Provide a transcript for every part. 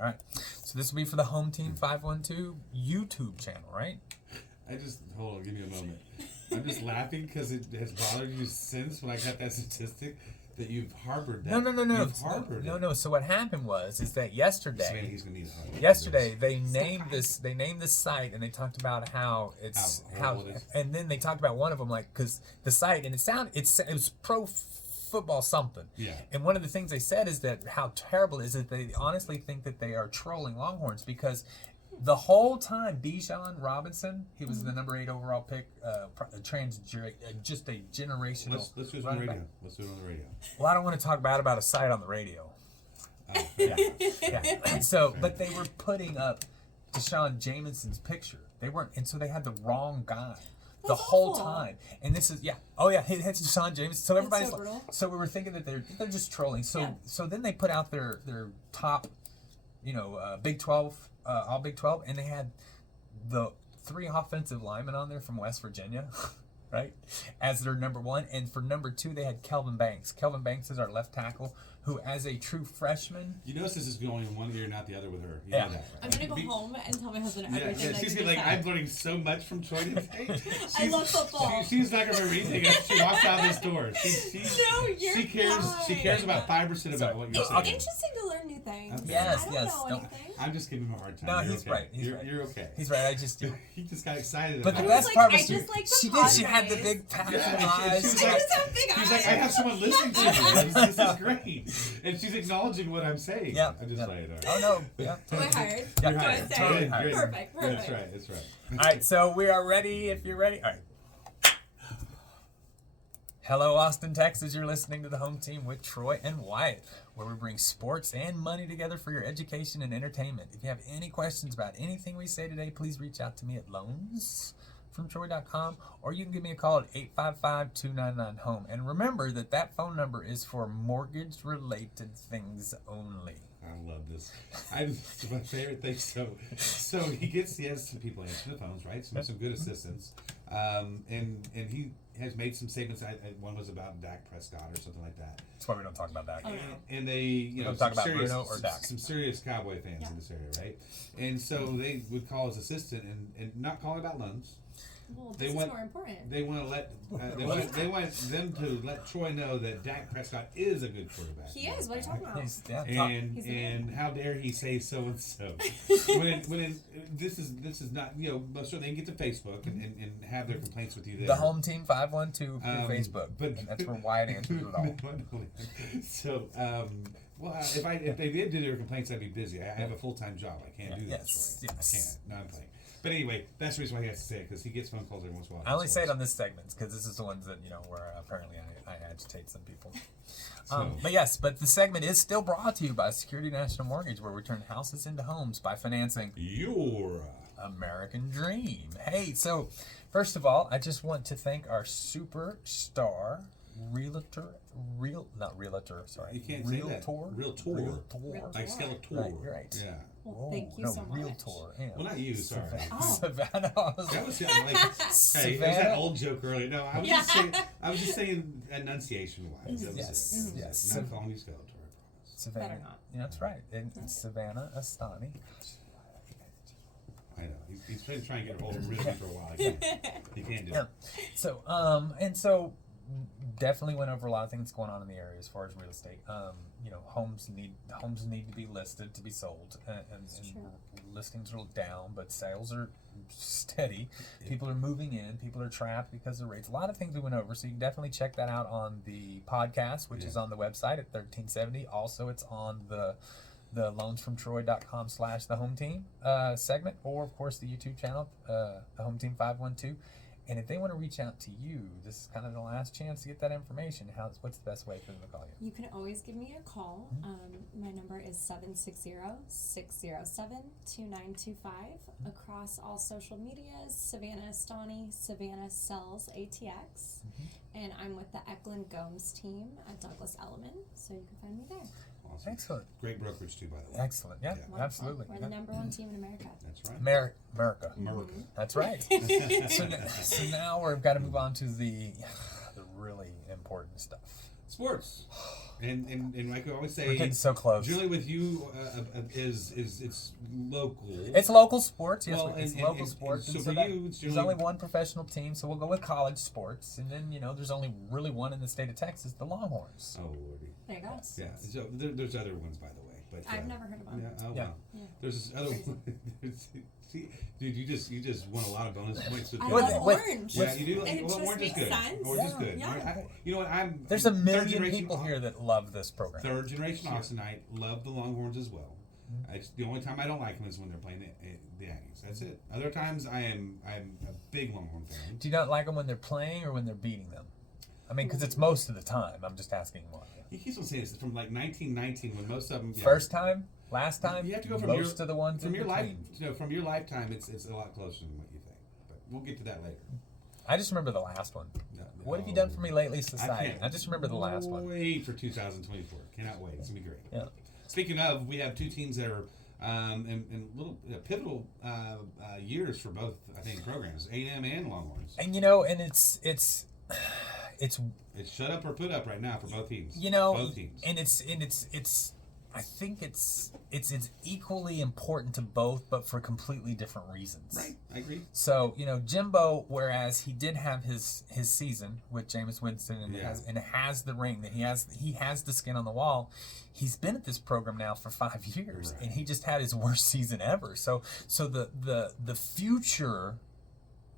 All right. So this will be for the Home Team 512 YouTube channel, right? Hold on, give me a moment. I'm just laughing because it has bothered you since when I got that statistic that you've harbored that. No. You've harbored it. No. So what happened is that yesterday, He's gonna need a hug. yesterday they named this site and they talked about how it's how it is. and then they talked about one of them because the site and it was pro football something. Yeah. And one of the things they said is that how terrible it is that they honestly think that they are trolling Longhorns because the whole time Bijan Robinson, he was the number 8 overall pick, just a generational. Let's do it on the radio. Let's do it on the radio. Well, I don't want to talk bad about a site on the radio. Yeah. And so, but they were putting up Deshaun Jamison's picture. They weren't, and so they had the wrong guy the whole time. And this is it's Deshaun Jamison. So everybody's so we were thinking that they're just trolling. So so then they put out their top, Big 12, all Big 12, and they had the 3 offensive linemen on there from West Virginia. Right, as their number 1, and for number 2 they had Kelvin Banks. Kelvin Banks is our left tackle, who as a true freshman. You notice this is going in one ear, not the other with her. You Yeah. know that, right? I'm gonna go home and tell my husband everything. She's gonna I'm learning so much from Troy today. I love football. She's not gonna read anything as she walks out this door. She cares about 5% about what you're saying. Interesting to learn new things. Okay. Yes, I don't know anything. I'm just giving him a hard time. No, You're he's okay. right. You're okay. He's right. He just got excited. But the about best part was I just like the she had the podcast. big passion Yeah, eyes. she was She's like, I have someone listening to me. This is great. And she's acknowledging what I'm saying. Yeah. I'm just saying. Oh no. Yeah. Am I hired? Yeah. Do I hired. say? Totally hired. Perfect. That's right. All right. So we are ready. If you're ready. All right. Hello, Austin, Texas. You're listening to the Home Team with Troy and Wyatt, where we bring sports and money together for your education and entertainment. If you have any questions about anything we say today, please reach out to me at loansfromtroy.com, or you can give me a call at 855-299-HOME. And remember that phone number is for mortgage-related things only. I love this. It's my favorite thing. So he has some people answering the phones, right? Some good assistants. And he has made some statements. One was about Dak Prescott or something like that. That's why we don't talk about Dak. Oh, no. And they, don't talk about Bruno or Dak. Some serious Cowboy fans in this area, right? And so they would call his assistant and not call about loans. Well, this is more important. They want to let they want them to let Troy know that Dak Prescott is a good quarterback. He is. What are you talking about? And how dare he say so and so? When this is not most certainly they can get to Facebook and have their complaints with you there. The Home Team 512 through Facebook, and that's where Wyatt answers it all. So if they did do their complaints, I'd be busy. I have a full-time job. I can't do that. Yes. I can't. No, I'm playing. But anyway, that's the reason why he has to say it, because he gets phone calls every once in a while. I only say it on this segment because this is the ones that where apparently I agitate some people. But the segment is still brought to you by Security National Mortgage, where we turn houses into homes by financing your American dream. Hey, so first of all, I just want to thank our superstar realtor. You can't say that. Realtor. Like Skeletor. Right, you're right. Yeah. Well, thank you so much. Realtor. Yeah. Well, not you, sorry. Savannah. That was like, hey, it was that old joke earlier. No, I was just saying enunciation-wise. Yes. I'm not calling you Skeletor, I promise. Savannah. Better not. Yeah, that's right. And Savannah Astani. I know. He's been trying to get a hold of me for a while. He can't do it. So, definitely went over a lot of things going on in the area as far as real estate. Homes need to be listed to be sold, and listings are down, but sales are steady. People are moving in. People are trapped because of rates. A lot of things we went over, so you can definitely check that out on the podcast, which is on the website at 1370. Also, it's on the loansfromtroy.com/the home team segment, or of course the YouTube channel, the Home Team 512. And if they want to reach out to you, this is kind of the last chance to get that information. What's the best way for them to call you? You can always give me a call. My number is 760-607-2925. Across all social medias, Savannah Astani, Savannah Sells ATX. And I'm with the Eklund Gomes team at Douglas Elliman, so you can find me there. Awesome. Excellent. Great brokerage too, by the way. Excellent. Yeah. Absolutely. We're the number 1 team in America. That's right. America. That's right. So now we've got to move on to the really important stuff. Sports. And like I always We're say, getting so close. Julie, with you is it's local. It's local sports. Yes, Well, it's and- local and sports. so and for that- you, it's there's Julie- only one professional team, so we'll go with college sports. And then there's only really one in the state of Texas, the Longhorns. Oh lordy. There you go. Yeah. So there's other ones, by the way. But I've never heard of them. Yeah. Oh Yeah. wow. Yeah. There's this other one. See, dude, you just won a lot of bonus points with I that. love with- orange. Yeah, you do. And it Well, just orange is makes good. sense. Orange is Yeah. good. Yeah. You know what? I'm There's a third million generation people Au- here that love this program. Third generation Austinite, love the Longhorns as well. It's the only time I don't like them is when they're playing the Aggies. That's it. Other times I'm a big Longhorn fan. Do you not like them when they're playing or when they're beating them? I mean, because it's most of the time. I'm just asking why. He keeps on saying this from like 1919 when most of them. Yeah, First time, last time. You have to go from most your of the ones from in your life. between. From your lifetime, it's a lot closer than what you think. But we'll get to that later. I just remember the last one. No, What have you done for me lately, I society? can't I just remember the last one. Wait for 2024. Cannot wait. It's gonna be great. Yeah. Speaking of, we have two teams that are in little pivotal years for both. I think programs, A&M and Longhorns. And and it's It's shut up or put up right now for both teams. Both teams. and it's I think it's equally important to both, but for completely different reasons. Right, I agree. So Jimbo, whereas he did have his season with Jameis Winston and Yeah. has the ring that he has the skin on the wall. He's been at this program now for 5 years, Right. and he just had his worst season ever. So the future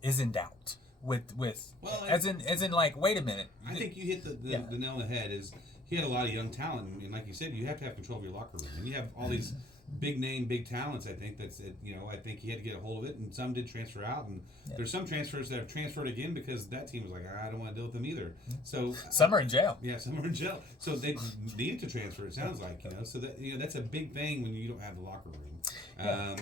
is in doubt with Well, as in like, wait a minute. I think you hit the nail on the head. Is he had a lot of young talent, and like you said, you have to have control of your locker room, and you have all these big name, big talents. I think I think he had to get a hold of it, and some did transfer out, and there's some transfers that have transferred again because that team was like, I don't want to deal with them either. So Some are in jail. yeah, some are in jail, so they needed to transfer. It sounds like so that that's a big thing when you don't have the locker room,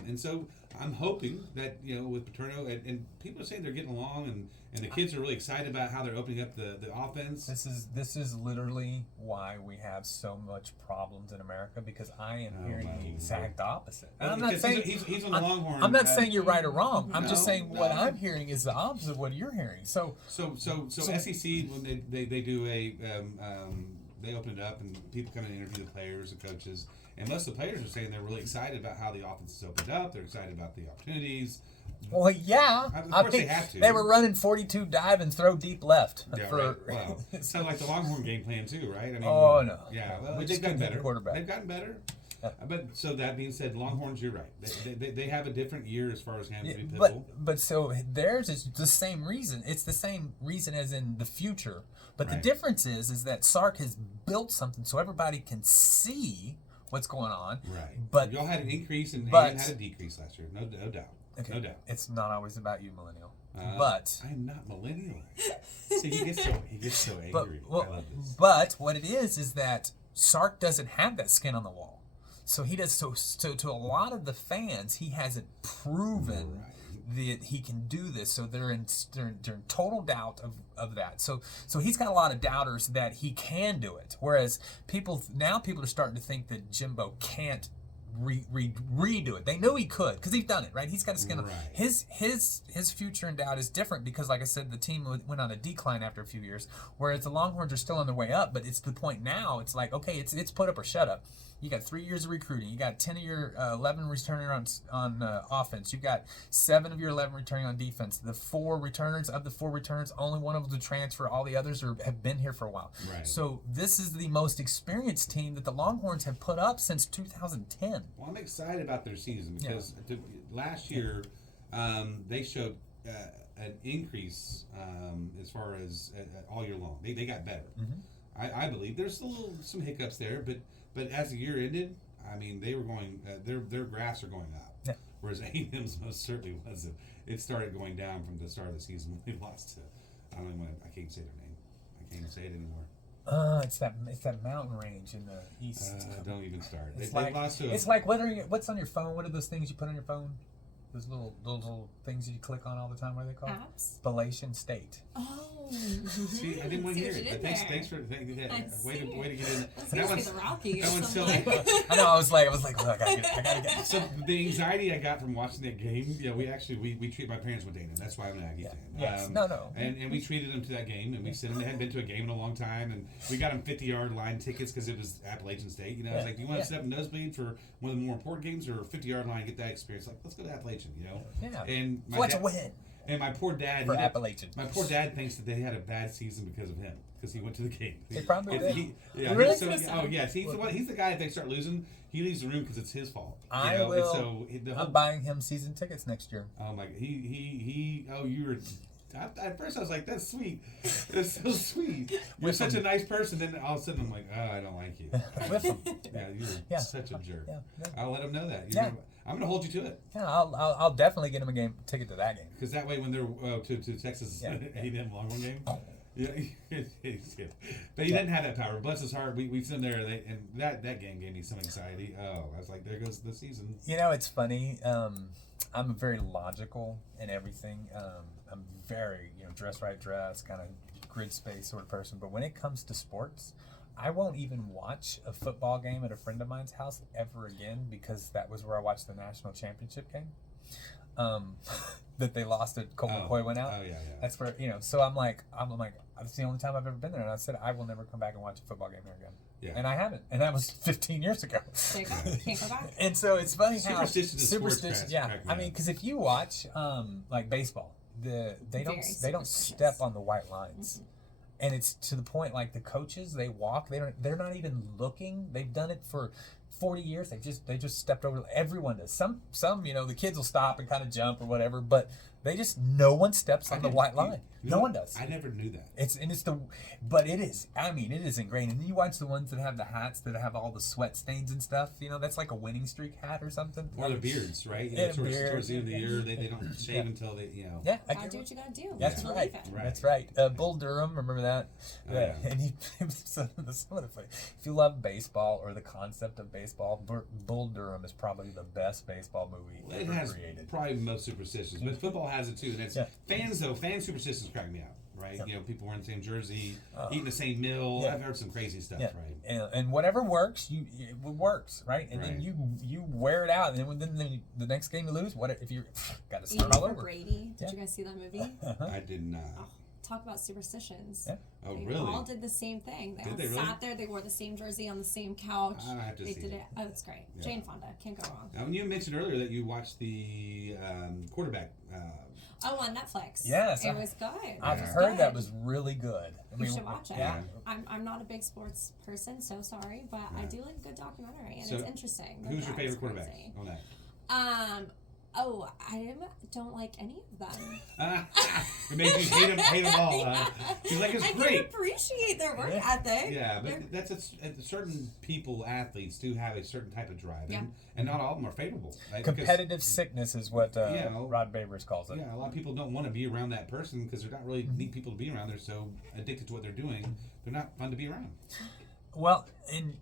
and so I'm hoping that with Paterno and people are saying they're getting along, and the kids are really excited about how they're opening up the offense. This is literally why we have so much problems in America, because I am hearing my the Lord. exact opposite. And Well, I'm not because saying he's on the Longhorn. I'm not saying you're right or wrong. I'm just No, saying what no. I'm hearing is the opposite of what you're hearing. So SEC when they do they open it up and people come and interview the players and coaches, and most of the players are saying they're really excited about how the offense is opened up. They're excited about the opportunities. well, yeah, Of I course they think have to. they were running 42 dive and throw deep left. Yeah, right. Wow. Sounds like the Longhorn game plan too, right? I mean, Oh, no. Yeah, well, We they've just gotten couldn't hit the better. quarterback. They've gotten better. Yeah. But so that being said, Longhorns, you're right. They have a different year as far as having to be but pivotal. but so theirs is the same reason. It's the same reason as in the future. But Right. the difference is that Sark has built something so everybody can see what's going on. Right. But y'all had an increase and but- A&M had a decrease last year. No doubt. okay, No doubt. it's not always about you, millennial. But I'm not millennial. See, he gets so angry. But I love this. but what it is that Sark doesn't have that skin on the wall. So he does so to a lot of the fans, he hasn't proven that he can do this. So they're in total doubt of that. So he's got a lot of doubters that he can do it. Whereas people are starting to think that Jimbo can't redo it. They know he could because he's done it, right? He's got a skin on. Right. His future in doubt is different because, like I said, the team went on a decline after a few years, whereas the Longhorns are still on their way up. But it's the point now. It's like, okay, it's put up or shut up. You got 3 years of recruiting. You got 10 of your 11 returning on offense. You got 7 of your 11 returning on defense. The 4 returners, only one of them to transfer. All the others have been here for a while. Right. So this is the most experienced team that the Longhorns have put up since 2010. Well, I'm excited about their season because last year they showed an increase as far as all year long. They got better. Mm-hmm. I believe there's still some hiccups there, but as the year ended, I mean they were going their graphs are going up. Yeah. Whereas A&M's most certainly wasn't. It started going down from the start of the season when we lost to I can't say their name. I can't even say it anymore. It's that mountain range in the east. Don't even start. It's They like lost to it's like what's on your phone? What are those things you put on your phone? Those little things you click on all the time. What are they called? Apps. Spallation State. Oh. See, I didn't want to hear it, but thanks for way to get in. That one's the Rocky. that one's so. I know. I was like, look, I gotta get. So the anxiety I got from watching that game, we treat my parents with Dana. That's why I'm an Aggie fan. Yes. And we treated them to that game, and we sent them. They hadn't been to a game in a long time, and we got them 50-yard line tickets because it was Appalachian State. I was like, do you want to set up a nosebleed for one of the more important games, or 50-yard line, get that experience? Like, let's go to Appalachian. Yeah. And Let's win. And my poor dad for Appalachian. My poor dad thinks that they had a bad season because of him, because he went to the game. They probably did. Really? Yes. He's the guy. If they start losing, he leaves the room because it's his fault. I will. I'm buying him season tickets next year. Oh my! You were. At first, I was like, "That's sweet. That's so sweet. You're such a nice person." Then all of a sudden, I'm like, "Oh, I don't like you." With him. You're such a jerk. Yeah. I'll let him know that. I'm going to hold you to it. Yeah, I'll definitely get him a ticket to that game. Because that way, when they're to Texas A&M Longhorn game, but he didn't have that power. Bless his heart. We sent him there, and that game gave me some anxiety. Oh, I was like, there goes the season. It's funny. I'm very logical in everything. I'm very dress right dress, kind of grid space sort of person. But when it comes to sports, I won't even watch a football game at a friend of mine's house ever again, because that was where I watched the national championship game. That they lost at Colt McCoy went out. Oh yeah. That's where so I'm like that's the only time I've ever been there, and I said I will never come back and watch a football game there again. Yeah. And I haven't, and that was 15 years ago. There you go. Can't go back. And so it's funny how superstitions. Yeah, I mean, because if you watch like baseball, they don't step on the white lines. Mm-hmm. And it's to the point, like the coaches, they walk. They're not even looking. They've done it for 40 years. They just stepped over. Everyone does. Some the kids will stop and kind of jump or whatever, but no one steps on the white line. No one does. I never knew that. But it is. I mean, it is ingrained. And then you watch the ones that have the hats that have all the sweat stains and stuff. That's like a winning streak hat or something. Or the beards, right? Towards the end of the year, they don't shave until they. Yeah, I do what you gotta do. That's right. That's right. Bull Durham, remember that? Yeah. And some of the funny. If you love baseball or the concept of baseball, Bull Durham is probably the best baseball movie ever created. Probably the most superstitions, but football has it too. And it's fan superstitions crack me out. Right, people wearing the same jersey, eating the same meal. I've heard some crazy stuff, right? And whatever works, it works, right? And then you wear it out, and then the next game you lose, what if you got to start all over? Brady, did you guys see that movie? I did not. Oh, talk about superstitions. Yeah. Oh, they really? all did the same thing. They all sat there. They wore the same jersey on the same couch. I have to see it. Oh, it's great. Yeah. Jane Fonda, can't go wrong. Now, when you mentioned earlier that you watched the quarterback. On Netflix. Yes, it was good. I've heard that was really good. You should watch it. Yeah. I'm not a big sports person, so sorry, but I do like a good documentary, and it's interesting. Who's your favorite quarterback on that? I don't like any of them. It makes you hate them all. He's like, it's great. I can appreciate their work ethic. Yeah, but that's certain athletes do have a certain type of drive, and not all of them are favorable. Right? Competitive sickness is what Rod Babers calls it. Yeah, a lot of people don't want to be around that person because they're not really neat people to be around. They're so addicted to what they're doing, they're not fun to be around. Well, and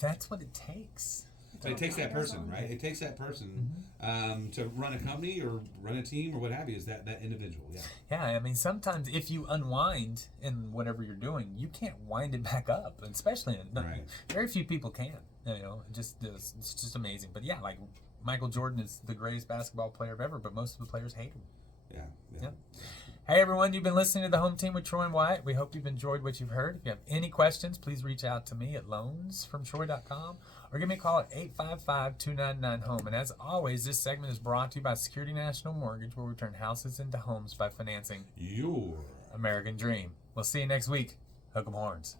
that's what it takes. But it takes that person, right? It takes that person to run a company or run a team or what have you, is that individual, Yeah, I mean, sometimes if you unwind in whatever you're doing, you can't wind it back up, especially very few people can. It's just amazing. But yeah, like Michael Jordan is the greatest basketball player ever, but most of the players hate him. Yeah. Hey everyone, you've been listening to The Home Team with Troy and Wyatt. We hope you've enjoyed what you've heard. If you have any questions, please reach out to me at loansfromtroy.com or give me a call at 855-299-HOME. And as always, this segment is brought to you by Security National Mortgage, where we turn houses into homes by financing your American dream. We'll see you next week. Hook 'em horns.